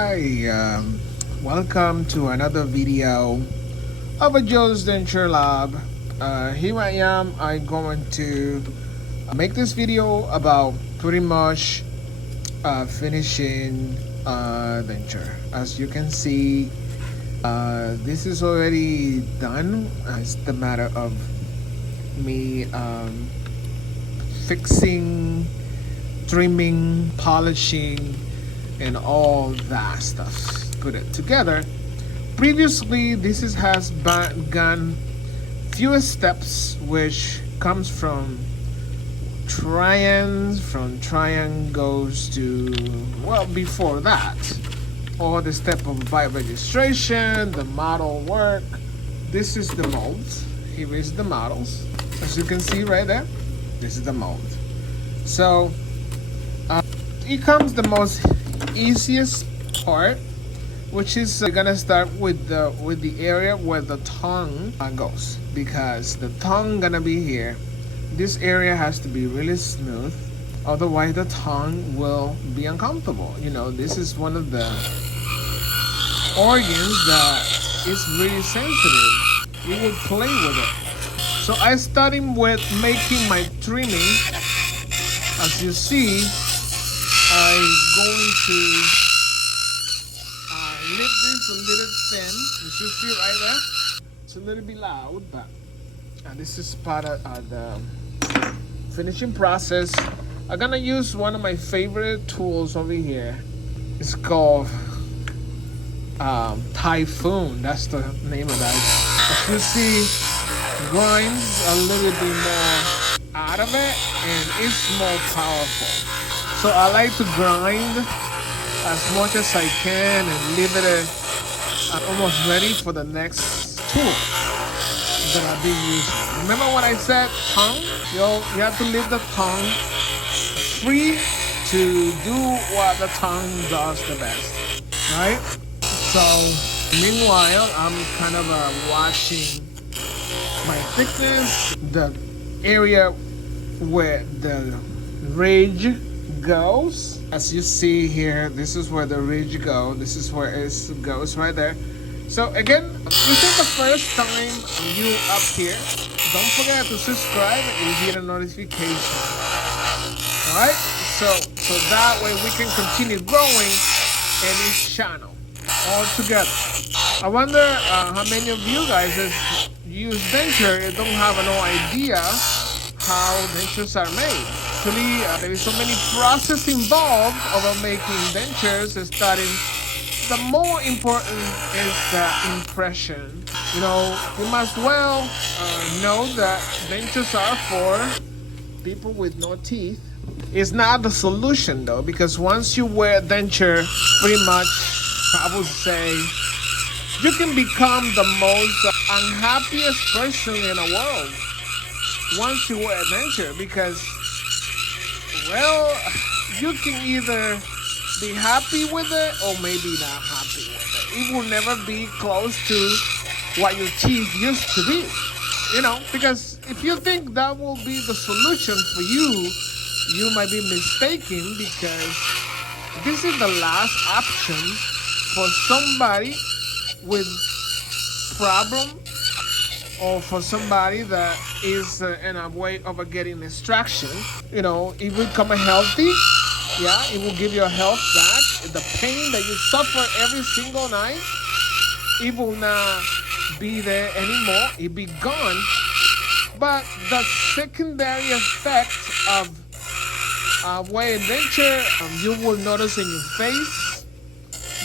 Hi, welcome to another video of a Joe's Denture Lab. Here I am. I'm going to make this video about pretty much finishing denture. As you can see, this is already done. It's the matter of me fixing, trimming, polishing, and all that stuff. Put it together. Previously, has gone fewer steps, which comes from triangles to, well, before that, all the step of bite registration, the model work. This is the molds. Here is the models. As you can see right there, this is the mold. So it comes the most easiest part, which is gonna start with the area where the tongue goes, because the tongue gonna be here. This area has to be really smooth, otherwise the tongue will be uncomfortable. You know, this is one of the organs that is really sensitive. We would play with it. So I started with making my trimming. As you see, I'm going to leave this a little thin. You should see right there. It's a little bit loud, but this is part of the finishing process. I'm gonna use one of my favorite tools over here. It's called Typhoon. That's the name of that. As you see, grinds a little bit more out of it, and it's more powerful. So I like to grind as much as I can and leave it almost ready for the next tool that I'll be using. Remember what I said, tongue? You have to leave the tongue free to do what the tongue does the best, right? So meanwhile, I'm kind of watching my thickness, the area where the ridge goes. As you see here, this is where the ridge goes. This is where it goes right there. So again, if it's the first time you up here, don't forget to subscribe and hit a notification. Alright? So that way we can continue growing in this channel all together. I wonder how many of you guys use denture and don't have no idea how dentures are made. Actually, there is so many process involved of making dentures. Starting, the more important is the impression. You know, you must well know that dentures are for people with no teeth. It's not the solution though, because once you wear denture, pretty much, I would say, you can become the most unhappiest person in the world once you wear a denture, because, well, you can either be happy with it or maybe not happy with it. It will never be close to what your teeth used to be, you know, because if you think that will be the solution for you, you might be mistaken, because this is the last option for somebody with problem, or for somebody that is in a way of getting extraction. You know, it will come healthy. Yeah, it will give your health back. The pain that you suffer every single night, it will not be there anymore. It'll be gone. But the secondary effect of wearing denture, you will notice in your face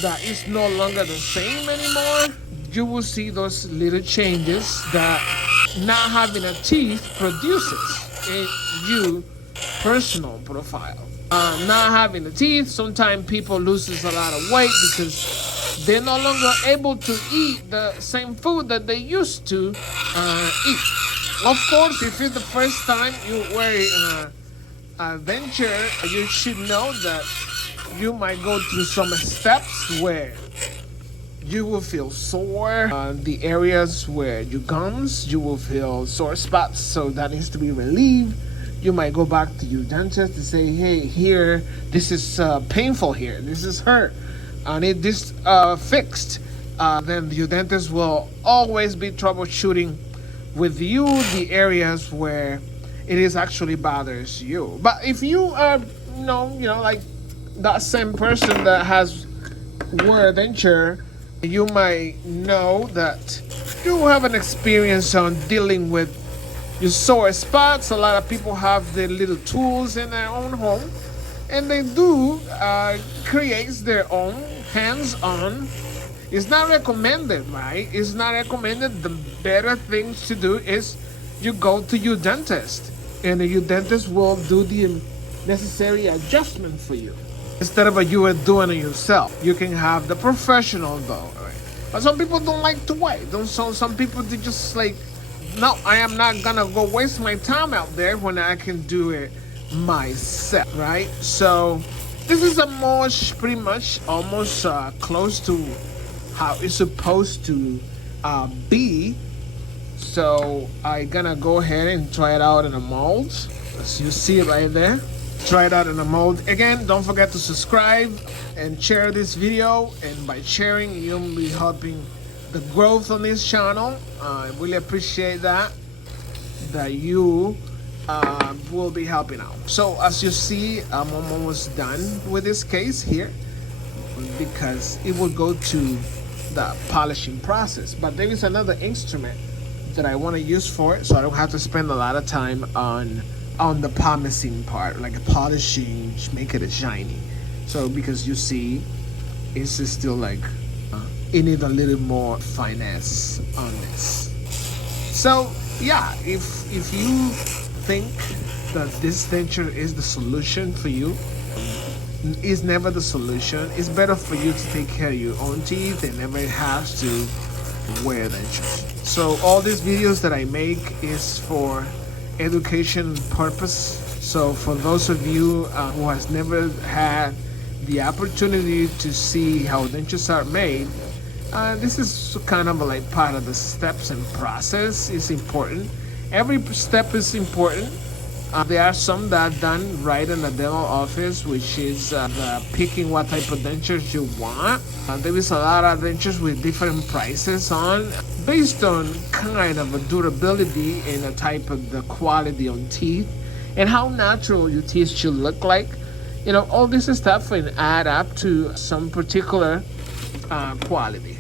that it's no longer the same anymore. You will see those little changes that not having a teeth produces in you personal profile. Not having the teeth, sometimes people loses a lot of weight because they're no longer able to eat the same food that they used to eat. Of course, if it's the first time you wear a denture, you should know that you might go through some steps where you will feel sore. The areas where your gums, you will feel sore spots, so that needs to be relieved. You might go back to your dentist to say, hey, here, this is painful here, this is hurt. need this fixed, then your dentist will always be troubleshooting with you the areas where it is actually bothers you. But if you are, like that same person that has wore a denture, you might know that you have an experience on dealing with your sore spots. A lot of people have their little tools in their own home, and they do create their own hands-on. It's not recommended, right? It's not recommended. The better things to do is you go to your dentist, and your dentist will do the necessary adjustment for you instead of you doing it yourself. You can have the professional though, right? But some people don't like to wait. Some people, they just like, no, I am not gonna go waste my time out there when I can do it myself, right? So this is pretty much almost close to how it's supposed to be. So I'm gonna go ahead and try it out in a mold, as you see it right there. Try it out in a mold. Again, don't forget to subscribe and share this video, and by sharing you'll be helping the growth on this channel. I really appreciate that you will be helping out. So as you see, I'm almost done with this case here, because it will go to the polishing process. But there is another instrument that I want to use for it, so I don't have to spend a lot of time on the polishing part, like polishing, make it shiny. So because you see, it's still like it need a little more finesse on this. So yeah, if you think that this denture is the solution for you, is never the solution. It's better for you to take care of your own teeth and never have to wear dentures. So all these videos that I make is for education purpose. So for those of you who has never had the opportunity to see how dentures are made, this is kind of like part of the steps and process. Is important. Every step is important. There are some that are done right in the dental office, which is picking what type of dentures you want. There is a lot of dentures with different prices on, based on kind of a durability and a type of the quality on teeth and how natural your teeth should look like. All this stuff and add up to some particular quality.